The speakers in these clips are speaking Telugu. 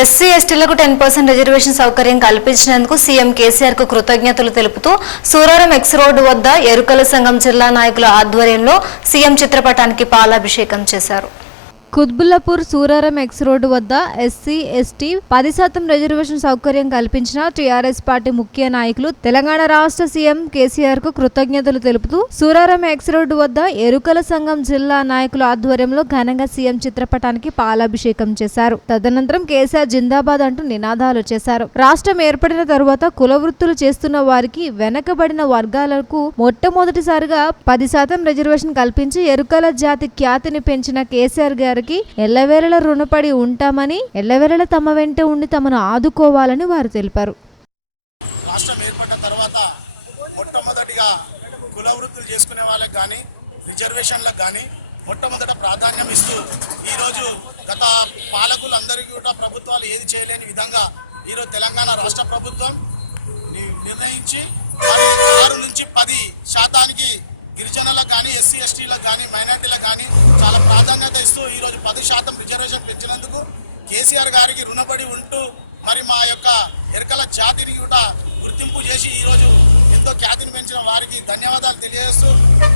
ఎస్సీ ఎస్టీలకు 10% రిజర్వేషన్ సౌకర్యం కల్పించినందుకు సీఎం కేసీఆర్ కు కృతజ్ఞతలు తెలుపుతూ సూరారం ఎక్స్ రోడ్డు వద్ద ఎరుకల సంఘం జిల్లా నాయకుల ఆధ్వర్యంలో సీఎం చిత్రపటానికి పాలాభిషేకం చేశారు. కుత్బుల్లాపూర్ సూరారం ఎక్స్ రోడ్డు వద్ద ఎస్సీ ఎస్టీ 10% రిజర్వేషన్ సౌకర్యం కల్పించిన టీఆర్ఎస్ పార్టీ ముఖ్య నాయకులు తెలంగాణ రాష్ట్ర సీఎం కేసీఆర్ కు కృతజ్ఞతలు తెలుపుతూ సూరారం ఎక్స్ రోడ్డు వద్ద ఎరుకల సంఘం జిల్లా నాయకుల ఆధ్వర్యంలో ఘనంగా సీఎం చిత్రపటానికి పాలాభిషేకం చేశారు. తదనంతరం కేసీఆర్ జిందాబాద్ అంటూ నినాదాలు చేశారు. రాష్ట్రం ఏర్పడిన తరువాత కుల వృత్తులు చేస్తున్న వారికి వెనకబడిన వర్గాలకు మొట్టమొదటిసారిగా 10% రిజర్వేషన్ కల్పించి ఎరుకల జాతి ఖ్యాతిని పెంచిన కేసీఆర్ గారు ఎల్లవేళలా రుణపడి ఉంటామని, ఎల్లవేళలా తమ వెంట ఉండి తమను ఆదుకోవాలని వారు తెలిపారు. రాష్ట్రం ఏర్పడిన తర్వాత మొట్టమొదటిగా కుల వృత్తులు చేసుకునే వాళ్ళకి కానీ రిజర్వేషన్లకు కానీ మొట్టమొదట ప్రాధాన్యం ఇస్తూ ఈరోజు గత పాలకులందరికీ కూడా ప్రభుత్వాలు ఏది చేయలేని విధంగా ఈరోజు తెలంగాణ రాష్ట్ర ప్రభుత్వం నిర్ణయించి 6 నుంచి 10% గిరిజనులకు కానీ ఎస్సీ ఎస్టీలకు కానీ మైనార్టీలకు కానీ చాలా ప్రాధాన్యత ఇస్తూ ఈరోజు 10% రిజర్వేషన్ పెంచినందుకు కేసీఆర్ గారికి రుణపడి ఉంటూ మరి మా యొక్క ఎరకల జాతిని కూడా గుర్తింపు చేసి ఈరోజు ఎంతో ఖ్యాతిని పెంచిన వారికి ధన్యవాదాలు తెలియజేస్తూ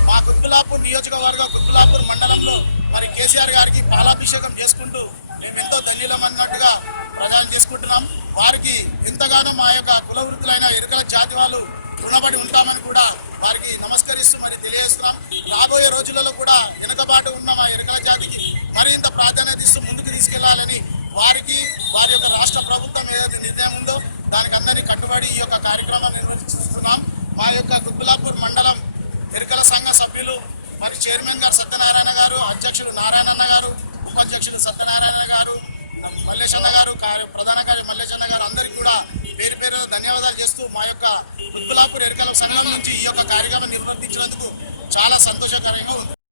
మా కుత్బుల్లాపూర్ నియోజకవర్గ కుత్బుల్లాపూర్ మండలంలో మరి కేసీఆర్ గారికి పాలాభిషేకం చేసుకుంటూ మేము ఎంతో ధన్యులం అన్నట్టుగా ప్రదానం చేసుకుంటున్నాం. వారికి ఎంతగానో మా యొక్క కుల వృత్తులైన ఎరకల జాతి వాళ్ళు రుణపడి ఉంటామని కూడా వారికి నమస్కరిస్తూ మరి తెలియజేస్తున్నాం. రాబోయే రోజులలో కూడా వెనుకబాటు ఉన్న మా ఎరకల జాతికి మరింత ప్రాధాన్యత ఇస్తూ ముందుకు తీసుకెళ్లాలని వారికి వారి యొక్క రాష్ట్ర ప్రభుత్వం ఏదైతే నిర్ణయం ఉందో దానికి అందరినీ కట్టుబడి ఈ యొక్క కార్యక్రమాన్ని నిర్వహిస్తున్నాం. మా యొక్క కుత్బుల్లాపూర్ మండలం ఎరకల సంఘ సభ్యులు మరి చైర్మన్ గారు సత్యనారాయణ గారు, అధ్యక్షుడు నారాయణన్న గారు, ఉపాధ్యక్షుడు సత్యనారాయణ గారు, మల్లేశన్న గారు, ప్రధాన కార్య మల్లేశన్న గారు అందరికీ కూడా పేరు పేరు ధన్యవాదాలు చేస్తూ మా యొక్క కుత్బుల్లాపూర్ ఎరకల సంఘం నుంచి ఈ యొక్క కార్యక్రమం నిర్వర్తించినందుకు చాలా సంతోషకరంగా ఉంది.